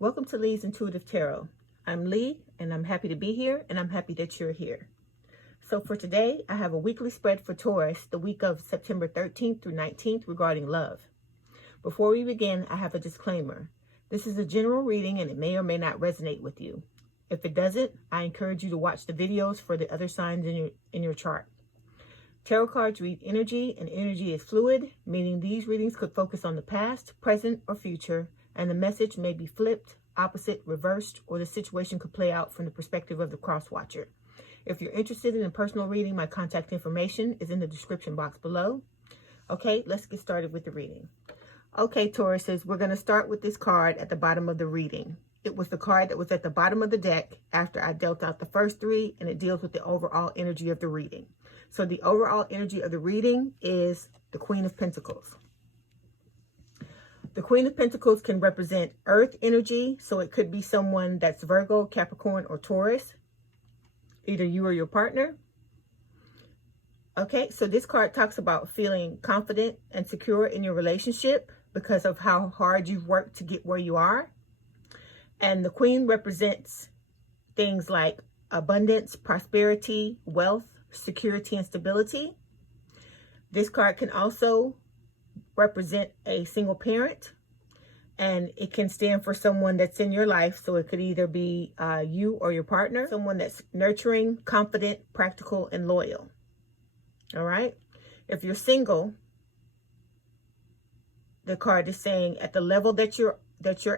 Welcome to Leigh's Intuitive Tarot. I'm Leigh, and I'm happy to be here, and I'm happy that you're here. So for today, I have a weekly spread for Taurus, the week of September 13th through 19th regarding love. Before we begin, I have a disclaimer. This is a general reading, and it may or may not resonate with you. If it doesn't, I encourage you to watch the videos for the other signs in your chart. Tarot cards read energy, and energy is fluid, meaning these readings could focus on the past, present, or future, and the message may be flipped, opposite, reversed, or the situation could play out from the perspective of the cross-watcher. If you're interested in a personal reading, my contact information is in the description box below. Okay, let's get started with the reading. Okay, Tauruses, we're going to start with this card at the bottom of the reading. It was the card that was at the bottom of the deck after I dealt out the first three, and it deals with the overall energy of the reading. So the overall energy of the reading is the Queen of Pentacles. The Queen of Pentacles can represent earth energy, so it could be someone that's Virgo, Capricorn, or Taurus, either you or your partner. Okay, so this card talks about feeling confident and secure in your relationship because of how hard you've worked to get where you are. And the Queen represents things like abundance, prosperity, wealth, security, and stability. This card can also represent a single parent, and it can stand for someone that's in your life. So it could either be you or your partner, someone that's nurturing, confident, practical, and loyal. All right. If you're single, the card is saying at the level that you're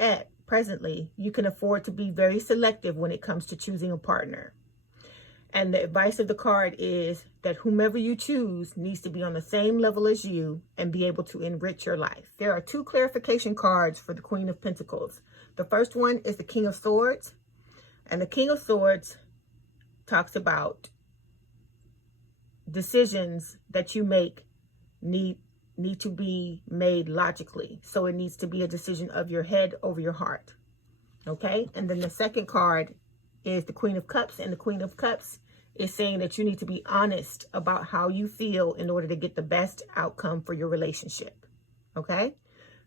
at presently, you can afford to be very selective when it comes to choosing a partner. And the advice of the card is that whomever you choose needs to be on the same level as you and be able to enrich your life. There are two clarification cards for the Queen of Pentacles. The first one is the King of Swords. And the King of Swords talks about decisions that you make need to be made logically. So it needs to be a decision of your head over your heart. Okay? And then the second card is the Queen of Cups, and the Queen of Cups is saying that you need to be honest about how you feel in order to get the best outcome for your relationship. Okay?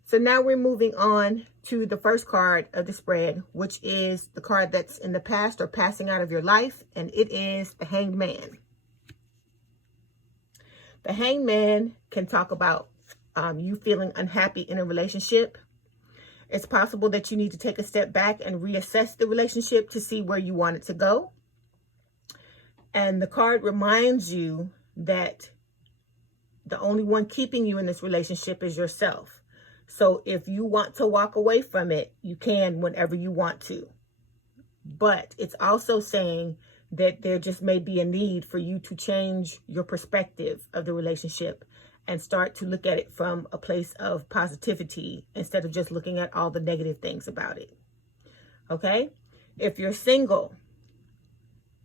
So now we're moving on to the first card of the spread, which is the card that's in the past or passing out of your life, and it is the Hanged Man. The Hanged Man can talk about you feeling unhappy in a relationship. It's possible that you need to take a step back and reassess the relationship to see where you want it to go. And the card reminds you that the only one keeping you in this relationship is yourself. So if you want to walk away from it, you can whenever you want to. But it's also saying that there just may be a need for you to change your perspective of the relationship and start to look at it from a place of positivity instead of just looking at all the negative things about it. Okay? If you're single,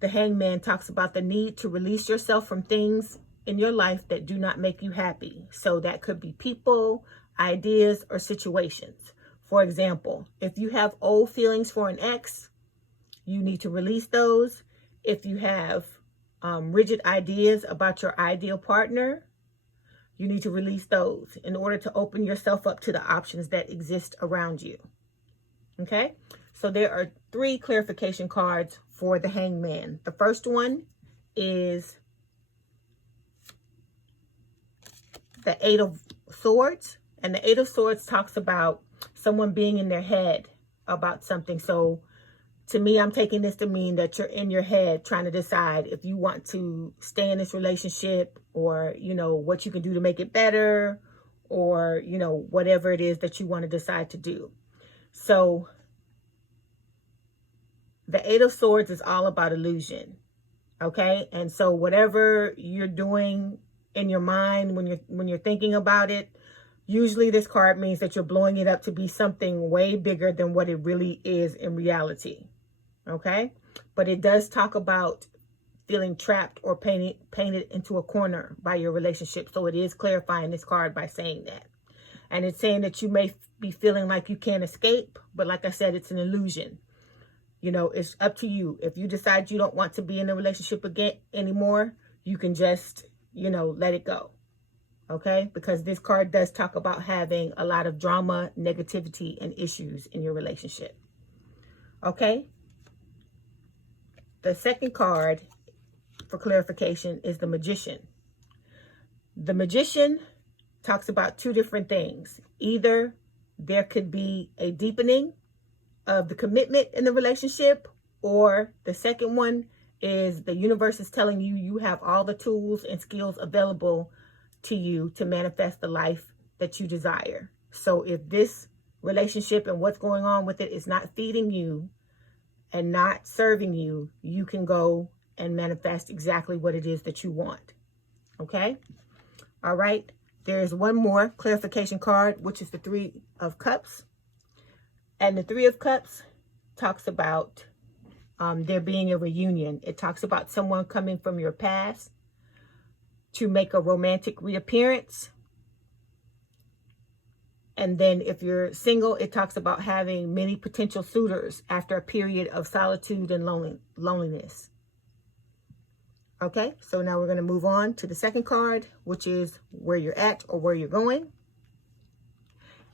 the Hanged Man talks about the need to release yourself from things in your life that do not make you happy. So that could be people, ideas, or situations. For example, if you have old feelings for an ex, you need to release those. If you have rigid ideas about your ideal partner, you need to release those in order to open yourself up to the options that exist around you. Okay? So there are three clarification cards for the Hanged Man. The first one is the Eight of Swords. And the Eight of Swords talks about someone being in their head about something. So to me, I'm taking this to mean that you're in your head trying to decide if you want to stay in this relationship or, what you can do to make it better or, whatever it is that you want to decide to do. So the Eight of Swords is all about illusion. Okay. And so whatever you're doing in your mind when you're thinking about it, usually this card means that you're blowing it up to be something way bigger than what it really is in reality. Okay, but it does talk about feeling trapped or painted into a corner by your relationship. So it is clarifying this card by saying that. And it's saying that you may be feeling like you can't escape, but like I said, it's an illusion. It's up to you. If you decide you don't want to be in a relationship again anymore, you can just, let it go. Okay, because this card does talk about having a lot of drama, negativity, and issues in your relationship. Okay. The second card for clarification is the Magician. The Magician talks about two different things. Either there could be a deepening of the commitment in the relationship, or the second one is the universe is telling you you have all the tools and skills available to you to manifest the life that you desire. So if this relationship and what's going on with it is not feeding you and not serving you, you can go and manifest exactly what it is that you want. Okay? All right. There's one more clarification card, which is the Three of Cups. And the Three of Cups talks about there being a reunion. It talks about someone coming from your past to make a romantic reappearance. And then if you're single, it talks about having many potential suitors after a period of solitude and loneliness. Okay, so now we're going to move on to the second card, which is where you're at or where you're going.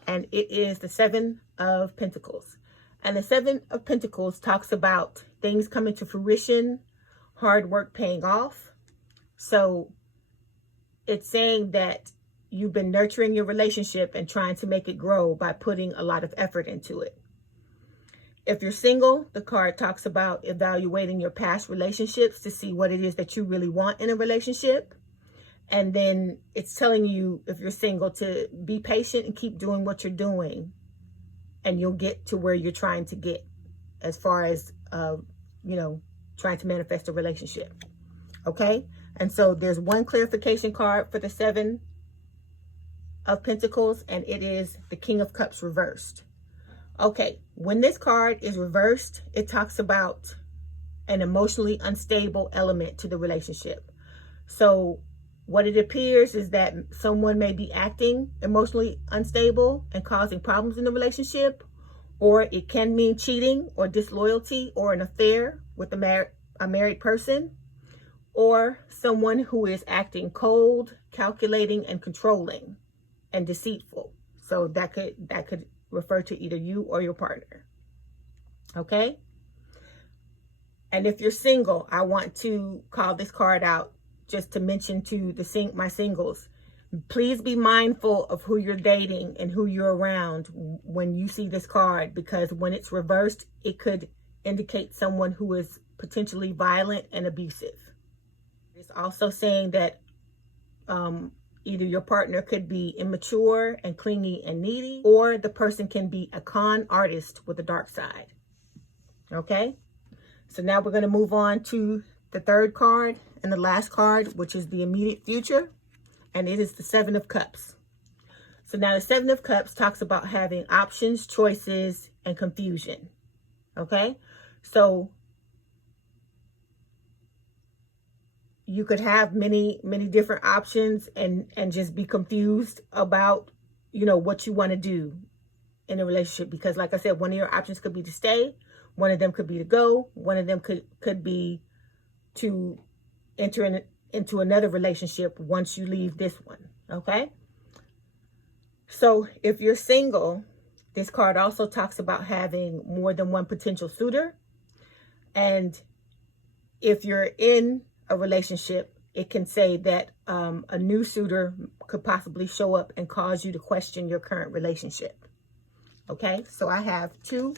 And it is the Seven of Pentacles. And the Seven of Pentacles talks about things coming to fruition, hard work paying off. So it's saying that you've been nurturing your relationship and trying to make it grow by putting a lot of effort into it. If you're single, the card talks about evaluating your past relationships to see what it is that you really want in a relationship. And then it's telling you, if you're single, to be patient and keep doing what you're doing. And you'll get to where you're trying to get as far as, trying to manifest a relationship. Okay? And so there's one clarification card for the Seven of Pentacles, and it is the King of Cups reversed. Okay, when this card is reversed, it talks about an emotionally unstable element to the relationship. So what it appears is that someone may be acting emotionally unstable and causing problems in the relationship, or it can mean cheating or disloyalty or an affair with a married person, or someone who is acting cold, calculating, and controlling and deceitful. So that could refer to either you or your partner. Okay? And if you're single, I want to call this card out just to mention to my singles, please be mindful of who you're dating and who you're around when you see this card, because when it's reversed, it could indicate someone who is potentially violent and abusive. It's also saying that either your partner could be immature and clingy and needy, or the person can be a con artist with a dark side. Okay? So now we're going to move on to the third card and the last card, which is the immediate future. And it is the Seven of Cups. So now the Seven of Cups talks about having options, choices, and confusion. Okay? So you could have many different options and just be confused about, what you want to do in a relationship. Because like I said, one of your options could be to stay. One of them could be to go. One of them could be to enter into another relationship once you leave this one. Okay? So if you're single, this card also talks about having more than one potential suitor. And if you're in a relationship, it can say that a new suitor could possibly show up and cause you to question your current relationship. Okay, so I have two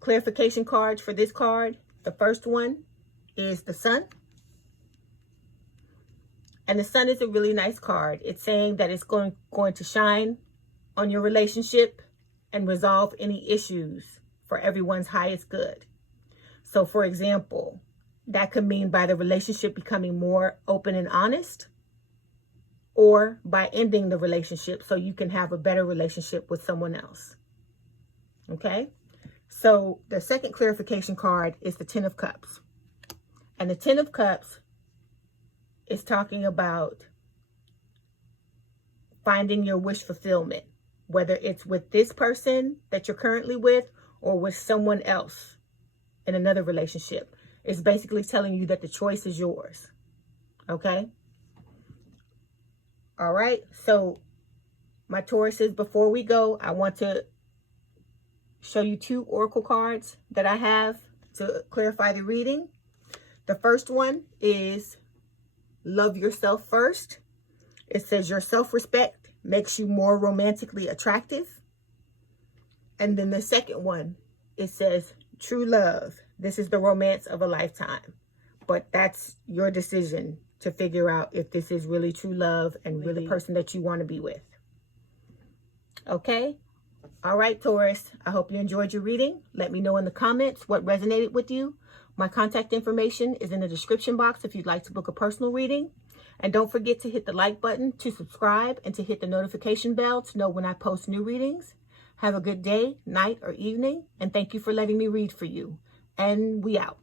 clarification cards for this card. The first one is the Sun. And the Sun is a really nice card. It's saying that it's going to shine on your relationship and resolve any issues for everyone's highest good. So for example, that could mean by the relationship becoming more open and honest, or by ending the relationship so you can have a better relationship with someone else. Okay? So the second clarification card is the Ten of Cups. And the Ten of Cups is talking about finding your wish fulfillment, whether it's with this person that you're currently with or with someone else in another relationship. It's basically telling you that the choice is yours. Okay? All right. So my Tauruses, before we go, I want to show you 2 oracle cards that I have to clarify the reading. The first one is love yourself first. It says your self-respect makes you more romantically attractive. And then the second one, it says true love. This is the romance of a lifetime. But that's your decision to figure out if this is really true love and really the person that you want to be with. Okay? All right, Taurus. I hope you enjoyed your reading. Let me know in the comments what resonated with you. My contact information is in the description box if you'd like to book a personal reading. And don't forget to hit the like button to subscribe and to hit the notification bell to know when I post new readings. Have a good day, night, or evening. And thank you for letting me read for you. And we out.